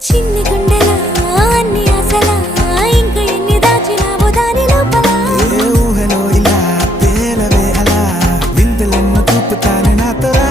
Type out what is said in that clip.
చిన్ని గుండెలా అన్ని ఆశలా ఇంకా ఎన్ని దాచినావో దాని లోపల ఏ ఊహలో ఇలా తేలవే అలా వింతలెన్నో చూపుతానే నాతో రా